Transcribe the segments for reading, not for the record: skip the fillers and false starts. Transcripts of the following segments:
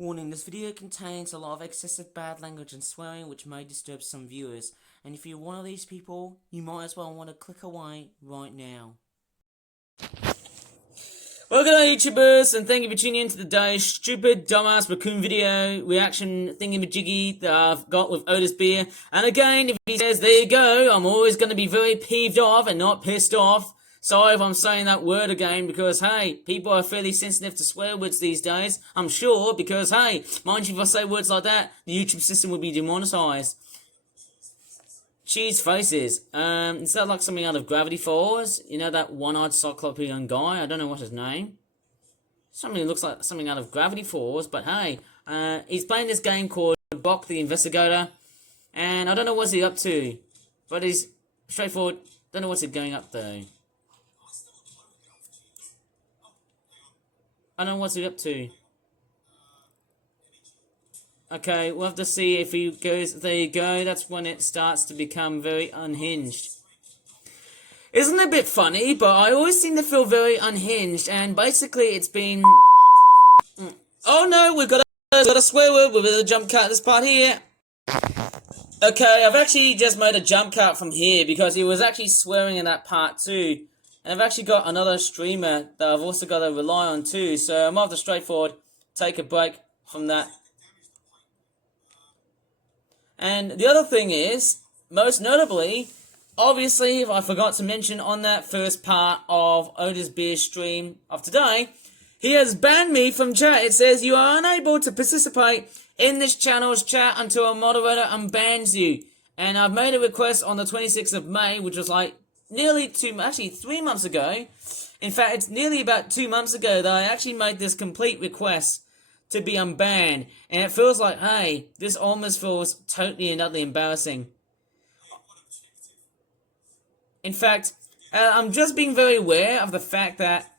Warning, this video contains a lot of excessive bad language and swearing which may disturb some viewers, and if you're one of these people, you might as well want to click away right now. Well, good day YouTubers, and thank you for tuning in to today's stupid, dumbass raccoon video reaction thingy-majiggy that I've got with OTISBEER. And again, if he says, there you go, I'm always going to be very peeved off and not pissed off. Sorry if I'm saying that word again, because, hey, people are fairly sensitive to swear words these days, I'm sure, because, hey, mind you, if I say words like that, the YouTube system will be demonetized. Cheese faces. Is that like something out of Gravity Falls? You know, that one-eyed cyclopean guy? I don't know what his name. Something that looks like something out of Gravity Falls, but hey, he's playing this game called Bok the Investigator, and I don't know what's he up to, but he's straightforward, don't know what's he going up though. I don't know what's he up to. Okay, we'll have to see if he goes, there you go, that's when it starts to become very unhinged. Isn't it a bit funny, but I always seem to feel very unhinged, and basically it's been... Oh no, we've got a swear word, we've got a jump cut this part here. Okay, I've actually just made a jump cut from here, because he was actually swearing in that part too. And I've actually got another streamer that I've also got to rely on too, so I'm off the straightforward, take a break from that. And the other thing is, most notably, obviously, I forgot to mention on that first part of OTISBEER's stream of today, he has banned me from chat. It says, you are unable to participate in this channel's chat until a moderator unbans you. And I've made a request on the 26th of May, which was like nearly 3 months ago. In fact, it's nearly about 2 months ago that I actually made this complete request to be unbanned, and it feels like, hey, this almost feels totally and utterly embarrassing. In fact, I'm just being very aware of the fact that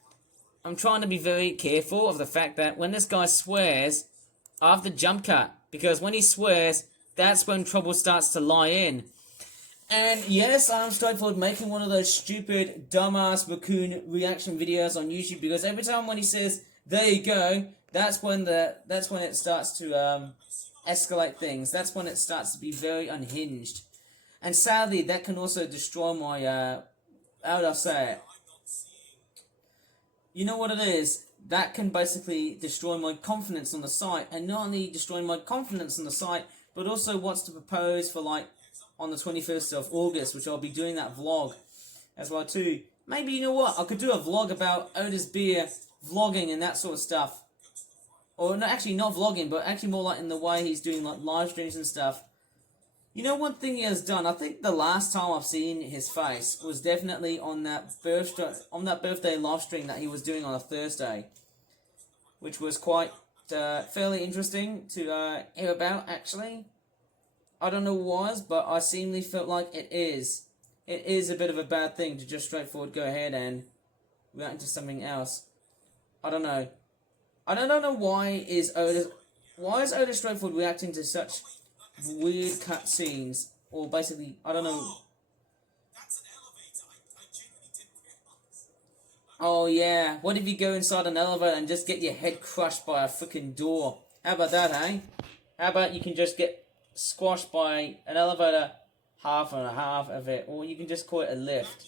I'm trying to be very careful of the fact that when this guy swears, I have to jump cut, because when he swears, that's when trouble starts to lie in. And yes, I'm straightforward making one of those stupid, dumbass raccoon reaction videos on YouTube, because every time when he says, there you go, that's when it starts to escalate things. That's when it starts to be very unhinged. And sadly, that can also destroy my, how would I say it? You know what it is? That can basically destroy my confidence on the site. And not only destroy my confidence on the site, but also what's to propose for, like, on the 21st of August, which I'll be doing that vlog as well too. Maybe, you know what, I could do a vlog about OTISBEER vlogging and that sort of stuff. Or no, actually not vlogging, but actually more like in the way he's doing like live streams and stuff. You know, one thing he has done, I think the last time I've seen his face was definitely on that birthday live stream that he was doing on a Thursday, which was quite fairly interesting to hear about, actually. I don't know what it was, but I seemingly felt like it is a bit of a bad thing to just straightforward go ahead and react to something else. I don't know. I don't know why is Otis straightforward reacting to such weird cutscenes, or basically, I don't know. Oh yeah, what if you go inside an elevator and just get your head crushed by a freaking door? How about that, eh? How about you can just get squashed by an elevator, half and a half of it, or you can just call it a lift.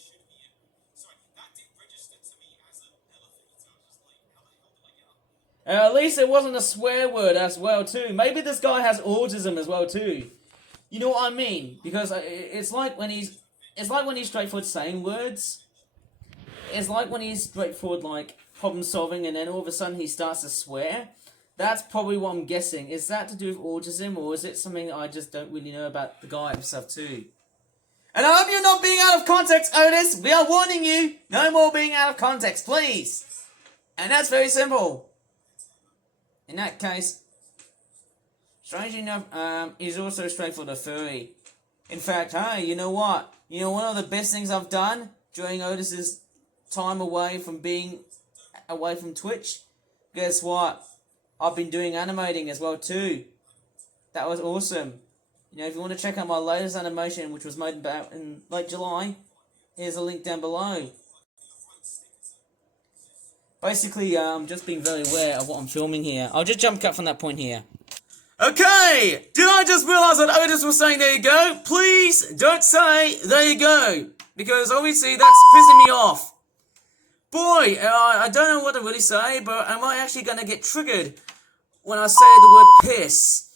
At least it wasn't a swear word as well too. Maybe this guy has autism as well too. You know what I mean? Because it's like when he's straightforward saying words. It's like when he's straightforward like problem solving, and then all of a sudden he starts to swear. That's probably what I'm guessing. Is that to do with autism, or is it something I just don't really know about the guy himself too? And I hope you're not being out of context, Otis. We are warning you. No more being out of context, please. And that's very simple. In that case, strangely enough, he's also straightforward a furry. In fact, hey, you know what? You know, one of the best things I've done during Otis's time away from Twitch? Guess what? I've been doing animating as well too. That was awesome. You know, if you want to check out my latest animation, which was made about in late July, here's a link down below. Basically, I'm just being very aware of what I'm filming here. I'll just jump cut from that point here. Okay, did I just realise that Otis was saying there you go? Please don't say there you go, because obviously that's pissing me off. Boy, I don't know what to really say, but am I actually going to get triggered when I say the word piss?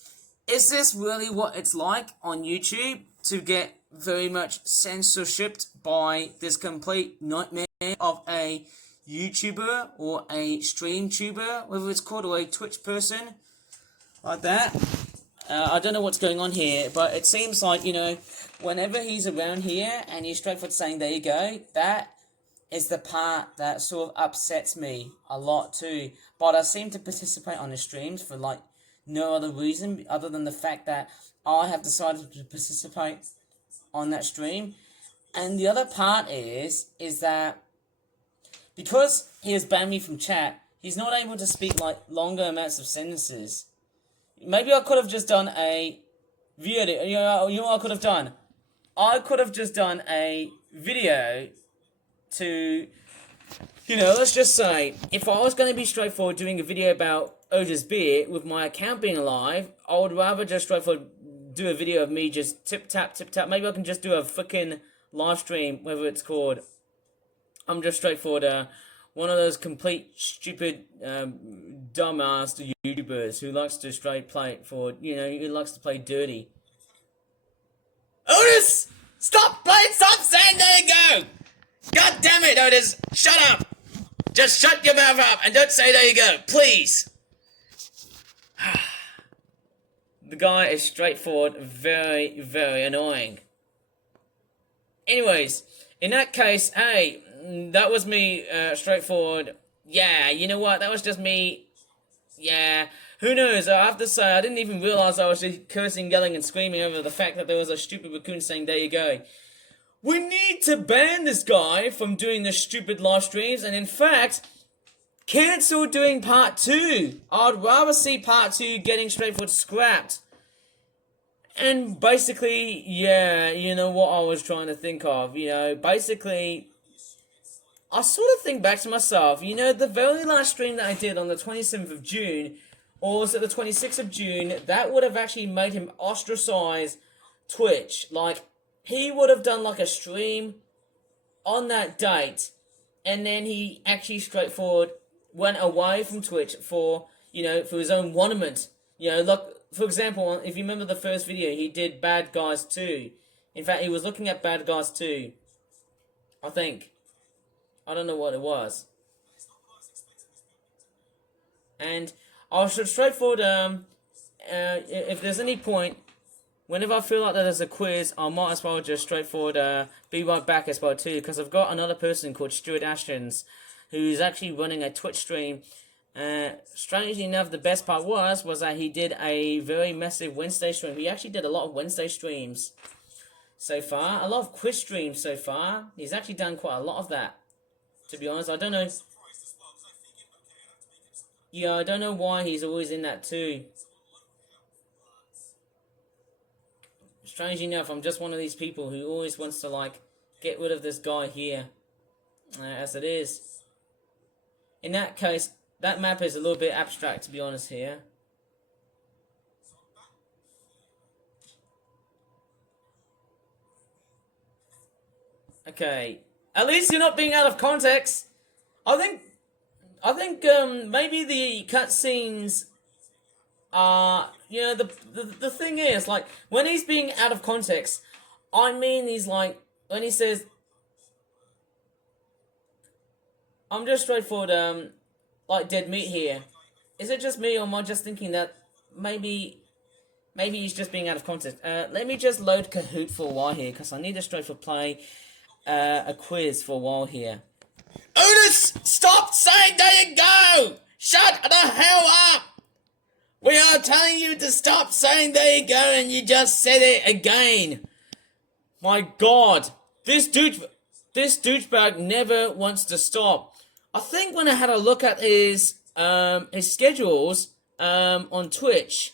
Is this really what it's like on YouTube to get very much censorshiped by this complete nightmare of a YouTuber or a stream tuber, whether it's called, or a Twitch person like that? I don't know what's going on here, but it seems like, you know, whenever he's around here and he's straightforward saying there you go, that is the part that sort of upsets me a lot too. But I seem to participate on the streams for like no other reason other than the fact that I have decided to participate on that stream. And the other part is that because he has banned me from chat, he's not able to speak like longer amounts of sentences. Maybe I could have just done a video. You know what I could have done? I could have just done a video to, you know, let's just say, if I was going to be straightforward doing a video about Otis Beer with my account being alive, I would rather just straightforward do a video of me just tip-tap. Maybe I can just do a freaking live stream, whether it's called, I'm just straightforward, one of those complete stupid dumbass YouTubers who likes to who likes to play dirty. Otis! Stop saying there you go! God damn it, Otis! Shut up! Just shut your mouth up and don't say there you go, please! The guy is straightforward, very, very annoying. Anyways, in that case, hey, that was me, straightforward. Yeah, you know what? That was just me. Yeah, who knows? I have to say, I didn't even realize I was just cursing, yelling, and screaming over the fact that there was a stupid raccoon saying, there you go. We need to ban this guy from doing the stupid live streams, and in fact, cancel doing part 2. I'd rather see part 2 getting straightforward scrapped. And basically, yeah, you know what I was trying to think of, you know, basically, I sort of think back to myself, you know, the very last stream that I did on the 27th of June, or was it the 26th of June, that would have actually made him ostracize Twitch. Like, he would have done like a stream on that date, and then he actually straightforward went away from Twitch for, you know, for his own wonderment. You know, look, for example, if you remember the first video, he did Bad Guys 2. In fact, he was looking at Bad Guys 2. I think. I don't know what it was. And I should straightforward, if there's any point, whenever I feel like that there's a quiz, I might as well just straightforward be right back as well too, because I've got another person called Stuart Ashton's who's actually running a Twitch stream. Strangely enough, the best part was that he did a very massive Wednesday stream. He actually did a lot of Wednesday streams so far, a lot of quiz streams so far. He's actually done quite a lot of that, to be honest. I don't know. Yeah, I don't know why he's always in that too. Strangely enough, I'm just one of these people who always wants to, like, get rid of this guy here, as it is. In that case, that map is a little bit abstract, to be honest here. Okay, at least you're not being out of context. I think maybe the cutscenes are, you know, the thing is, like, when he's being out of context, I mean, he's like, when he says, I'm just straightforward, like dead meat here. Is it just me, or am I just thinking that maybe he's just being out of context? Let me just load Kahoot for a while here, because I need to straightforward play a quiz for a while here. Otis, stop saying there you go! Shut the hell up! We are telling you to stop saying there you go, and you just said it again. My God, this douchebag never wants to stop. I think when I had a look at his schedules on Twitch,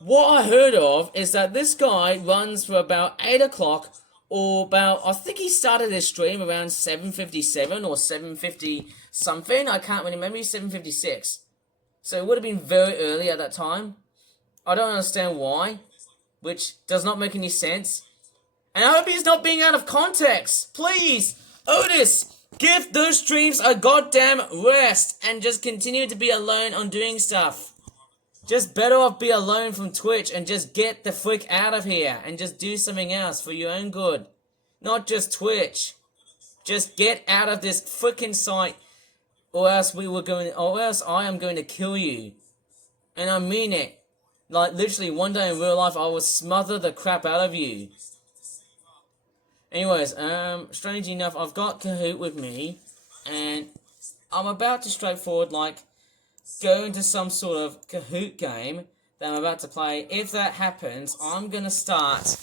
what I heard of is that this guy runs for about 8 o'clock, or about, I think he started his stream around 7:57 or 7:50 something. I can't really remember. 7:56. So it would have been very early at that time. I don't understand why, which does not make any sense. And I hope he's not being out of context. Please, Otis, give those streams a goddamn rest and just continue to be alone on doing stuff. Just better off be alone from Twitch and just get the frick out of here and just do something else for your own good. Not just Twitch. Just get out of this frickin' site, or else I am going to kill you. And I mean it. Like, literally, one day in real life, I will smother the crap out of you. Anyways, strangely enough, I've got Kahoot with me, and I'm about to straightforward, like, go into some sort of Kahoot game that I'm about to play. If that happens, I'm gonna start.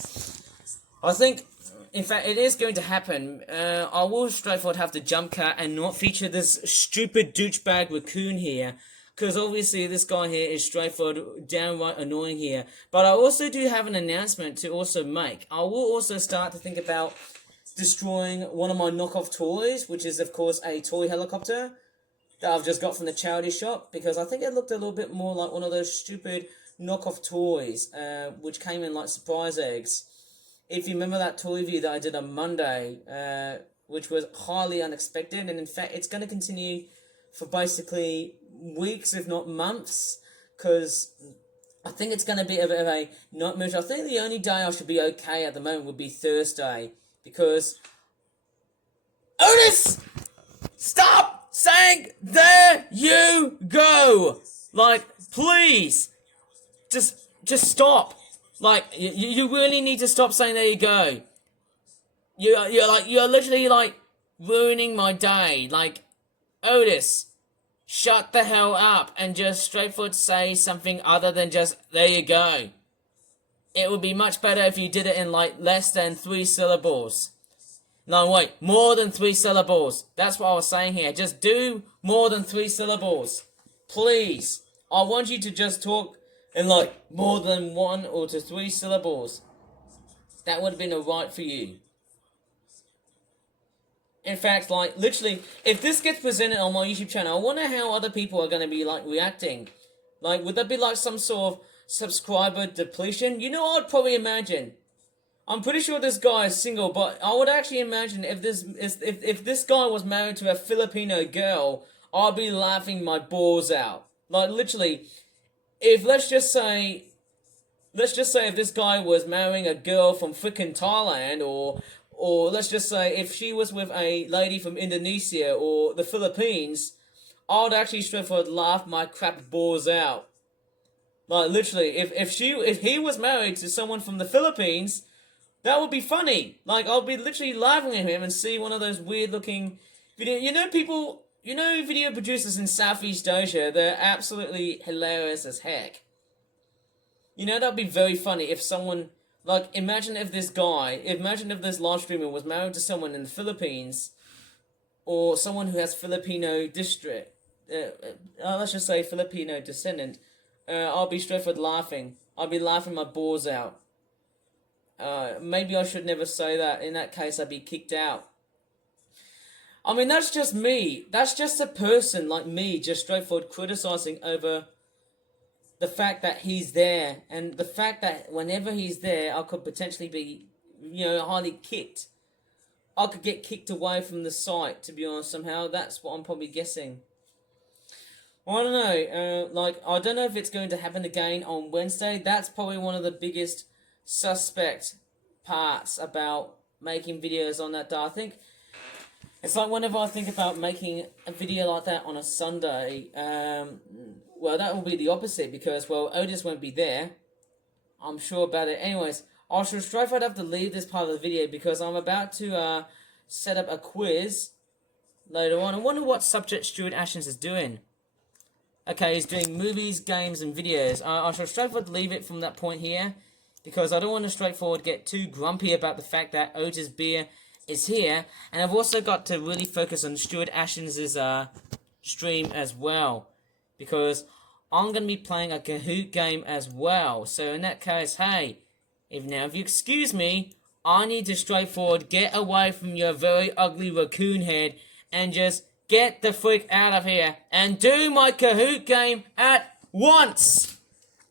I think, in fact, it is going to happen. I will straightforward have to jump cut and not feature this stupid douchebag raccoon here. Because obviously this guy here is straightforward, downright annoying here. But I also do have an announcement to also make. I will also start to think about destroying one of my knockoff toys, which is of course a toy helicopter that I've just got from the charity shop. Because I think it looked a little bit more like one of those stupid knockoff toys, which came in like surprise eggs. If you remember that toy review that I did on Monday, which was highly unexpected. And in fact, it's going to continue for basically weeks, if not months, because I think it's going to be a bit of a nightmare. I think the only day I should be okay at the moment would be Thursday, because Otis, stop saying there you go. Like, please, just stop. Like, you really need to stop saying there you go. You're literally like ruining my day. Like, Otis, shut the hell up and just straightforward say something other than just, there you go. It would be much better if you did it in like less than 3 syllables. No, wait, more than 3 syllables. That's what I was saying here. Just do more than 3 syllables. Please. I want you to just talk in like more than 1 or 3 syllables. That would have been alright for you. In fact, like, literally, if this gets presented on my YouTube channel, I wonder how other people are going to be, like, reacting. Like, would that be, like, some sort of subscriber depletion? You know what I'd probably imagine? I'm pretty sure this guy is single, but I would actually imagine if this guy was married to a Filipino girl, I'd be laughing my balls out. Like, literally, if, let's just say if this guy was marrying a girl from frickin' Thailand, or let's just say if she was with a lady from Indonesia or the Philippines, I'd actually straightforward laugh my crap balls out. Like, literally, if he was married to someone from the Philippines, that would be funny. Like, I'll be literally laughing at him and see one of those weird looking video. Video producers in Southeast Asia, they're absolutely hilarious as heck. You know, that'd be very funny if someone, like, imagine if this live streamer was married to someone in the Philippines, or someone who has Filipino let's just say Filipino descendant. I'll be straightforward laughing. I'll be laughing my balls out. Maybe I should never say that. In that case, I'd be kicked out. I mean, that's just me. That's just a person like me, just straightforward criticizing over the fact that he's there, and the fact that whenever he's there, I could potentially be, highly kicked. I could get kicked away from the site, to be honest, somehow. That's what I'm probably guessing. I don't know. I don't know if it's going to happen again on Wednesday. That's probably one of the biggest suspect parts about making videos on that day. I think it's like whenever I think about making a video like that on a Sunday, well, that will be the opposite because, well, Otis won't be there. I'm sure about it. Anyways, I should straightforward have to leave this part of the video because I'm about to set up a quiz later on. I wonder what subject Stuart Ashens is doing. Okay, he's doing movies, games, and videos. I shall straightforward leave it from that point here because I don't want to straightforward get too grumpy about the fact that Otis Beer is here. And I've also got to really focus on Stuart Ashens' stream as well, because I'm going to be playing a Kahoot game as well. So in that case, hey, if you excuse me, I need to straightforward get away from your very ugly raccoon head and just get the freak out of here and do my Kahoot game at once.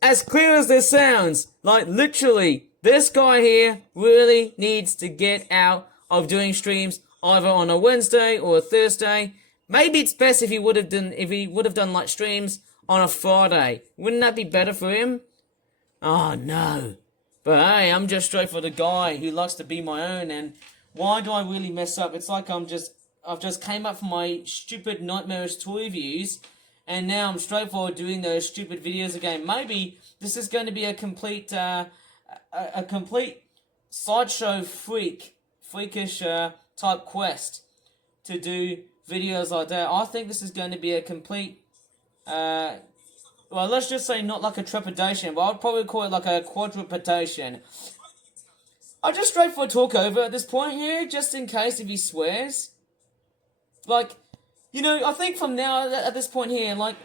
As clear as this sounds, like literally, this guy here really needs to get out of doing streams either on a Wednesday or a Thursday. Maybe it's best if he would have done like streams on a Friday. Wouldn't that be better for him? Oh no. But hey, I'm just straight for the guy who likes to be my own, and why do I really mess up? It's like I've just came up from my stupid nightmarish toy views, and now I'm straightforward doing those stupid videos again. Maybe this is going to be a complete sideshow freakish type quest to do videos like that. I think this is going to be a complete, well, let's just say not like a trepidation, but I'd probably call it like a quadrupetation. I'll just straightforward talk over at this point here, just in case if he swears. Like, you know, I think from now, at this point here, like,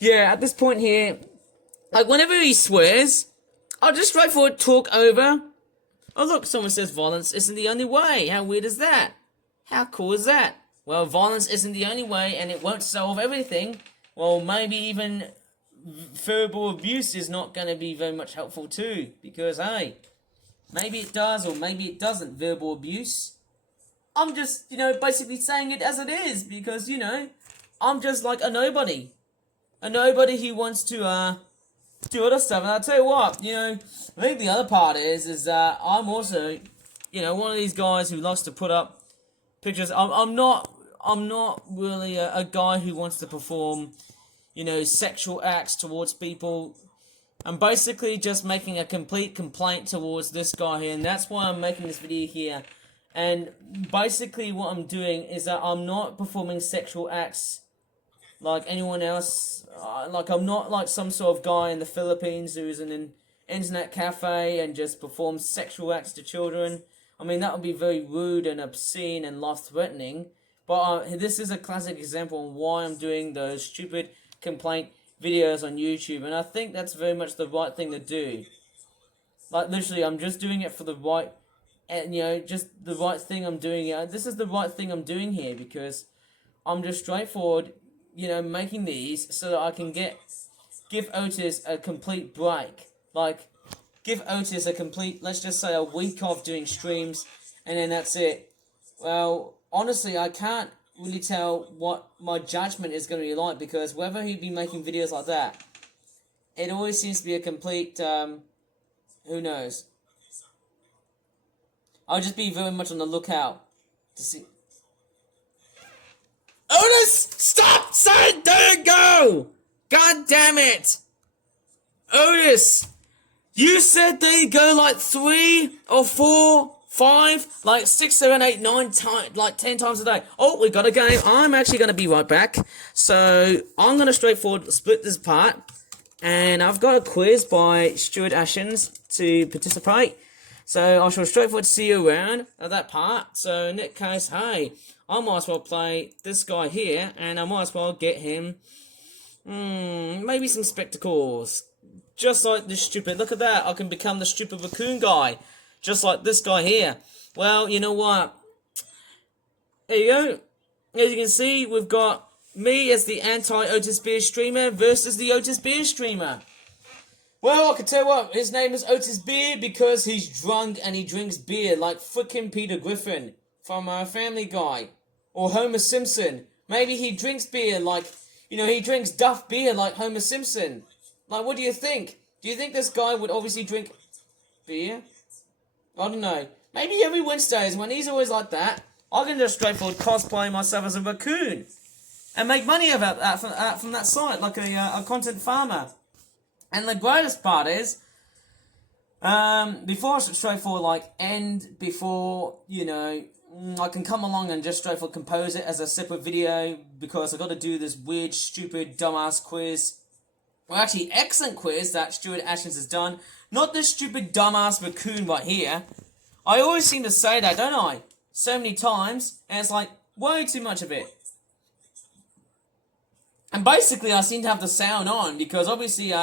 yeah, at this point here, like, whenever he swears, I'll just straightforward talk over. Oh, look, someone says violence isn't the only way. How weird is that? How cool is that? Well, violence isn't the only way, and it won't solve everything. Well, maybe even verbal abuse is not going to be very much helpful too, because, hey, maybe it does or maybe it doesn't, verbal abuse. I'm just, you know, basically saying it as it is, because, you know, I'm just like a nobody. A nobody who wants to, do other stuff. And I'll tell you what, you know, I think the other part is I'm also, you know, one of these guys who likes to put up pictures. I'm not really a guy who wants to perform, you know, sexual acts towards people. I'm basically just making a complete complaint towards this guy here, and that's why I'm making this video here. And basically what I'm doing is that I'm not performing sexual acts like anyone else. Like, I'm not like some sort of guy in the Philippines who's in an internet cafe and just performs sexual acts to children. I mean, that would be very rude and obscene and life-threatening. But this is a classic example of why I'm doing those stupid complaint videos on YouTube. And I think that's very much the right thing to do. Like, literally, I'm just doing it for the right... And, you know, just the right thing I'm doing. This is the right thing I'm doing here, because I'm just straightforward, you know, making these so that I can give Otis a complete break. Like, give Otis a complete, let's just say, a week off doing streams, and then that's it. Well, honestly, I can't really tell what my judgment is going to be like, because whether he'd be making videos like that, it always seems to be a complete, who knows. I'll just be very much on the lookout to see. Otis, stop saying there you go! God damn it! Otis, you said there you go like 3 or 4, 5, like 6, 7, 8, 9 times, like 10 times a day. Oh, we got a game. I'm actually going to be right back. So, I'm going to straightforward split this part. And I've got a quiz by Stuart Ashens to participate. So I shall straightforward see you around at that part. So in that case, hey, I might as well play this guy here, and I might as well get him, maybe some spectacles. Just like this stupid, look at that, I can become the stupid raccoon guy. Just like this guy here. Well, you know what? There you go. As you can see, we've got me as the anti-OTISBEER streamer versus the OTISBEER streamer. Well, I can tell you what, his name is OTISBEER because he's drunk and he drinks beer like frickin' Peter Griffin from Family Guy. Or Homer Simpson. Maybe he drinks beer like, you know, he drinks Duff beer like Homer Simpson. Like, what do you think? Do you think this guy would obviously drink beer? I don't know. Maybe every Wednesdays when he's always like that, I can just straightforward cosplay myself as a raccoon. And make money about that from that site, like a content farmer. And the greatest part is, before I straightforward, like, end before, you know, I can come along and just straightforward compose it as a separate video, because I've got to do this weird, stupid, dumbass quiz. Well, actually, excellent quiz that Stuart Ashens has done. Not this stupid, dumbass raccoon right here. I always seem to say that, don't I? So many times, and it's like, way too much of it. And basically, I seem to have the sound on, because obviously,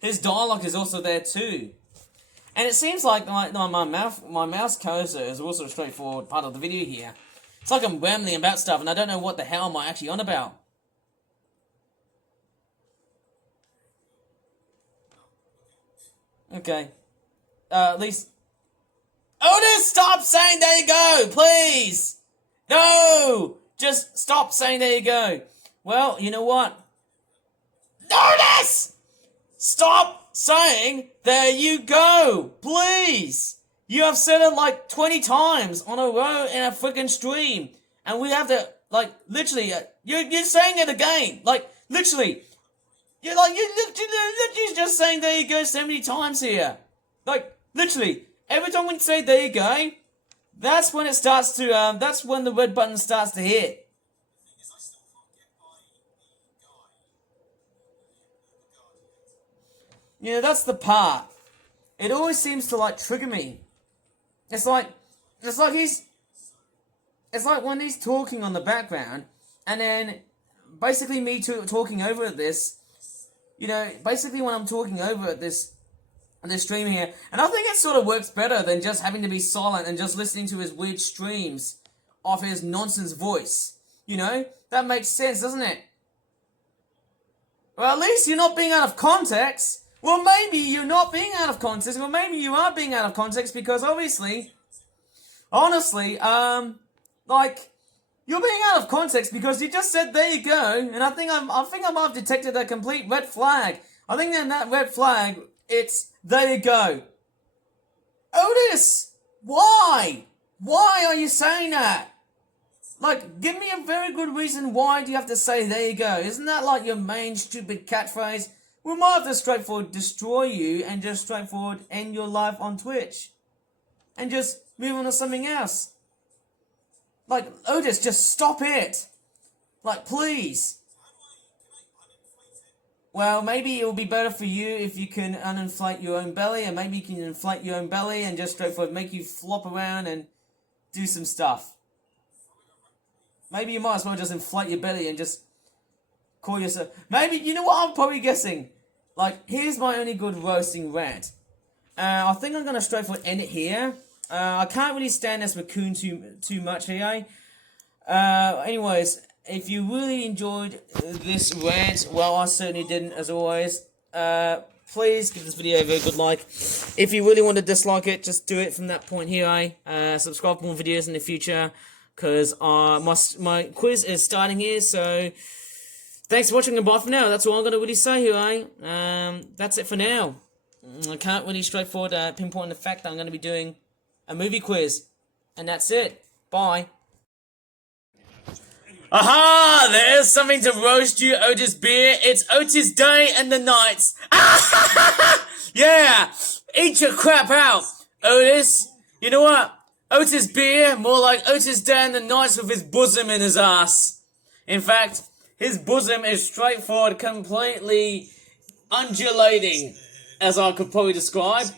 his dialogue is also there too. And it seems like my mouse cursor is also a straightforward part of the video here. It's like I'm rambling about stuff and I don't know what the hell am I actually on about. Okay. At least... Otis, stop saying there you go, please! No! Just stop saying there you go. Well, you know what? Otis! Stop saying there you go, please! You have said it like 20 times on a row in a freaking stream. And we have to, like, literally, you're saying it again. Like, literally. You're literally just saying there you go so many times here. Like, literally. Every time we say there you go, that's when it starts to, that's when the red button starts to hit. You know, that's the part. It always seems to, like, trigger me. It's like when he's talking on the background, and then basically me talking over at this, you know, basically when I'm talking over at this stream here, and I think it sort of works better than just having to be silent and just listening to his weird streams of his nonsense voice. You know, that makes sense, doesn't it? Well, at least you're not being out of context. Well, maybe you're not being out of context. Well, maybe you are being out of context because honestly, like, you're being out of context because you just said there you go, and I think I might have detected a complete red flag. I think in that red flag, it's there you go. Otis, why? Why are you saying that? Like, give me a very good reason why do you have to say there you go. Isn't that like your main stupid catchphrase? We might have to straightforward destroy you and just straightforward end your life on Twitch. And just move on to something else. Like, Otis, just stop it. Like, please. Well, maybe it will be better for you if you can uninflate your own belly, and maybe you can inflate your own belly and just straightforward make you flop around and do some stuff. Maybe you might as well just inflate your belly and just call yourself... Maybe, you know what I'm probably guessing? Like, here's my only good roasting rant. I think I'm going to straightforward end it here. I can't really stand this RACCOON too much here. Anyways, if you really enjoyed this rant, well, I certainly didn't, as always. Please give this video a very good like. If you really want to dislike it, just do it from that point here. Subscribe for more videos in the future, because my quiz is starting here, so... Thanks for watching and bye for now. That's all I'm going to really say here, that's it for now. I can't really straightforward pinpoint the fact that I'm going to be doing a movie quiz. And that's it. Bye. Aha! There's something to roast you, Otis Beer. It's Otis Day and the Nights. Yeah! Eat your crap out, Otis. You know what? Otis Beer, more like Otis Day and the Nights with his bosom in his ass. In fact... his bosom is straightforward, completely undulating, as I could probably describe.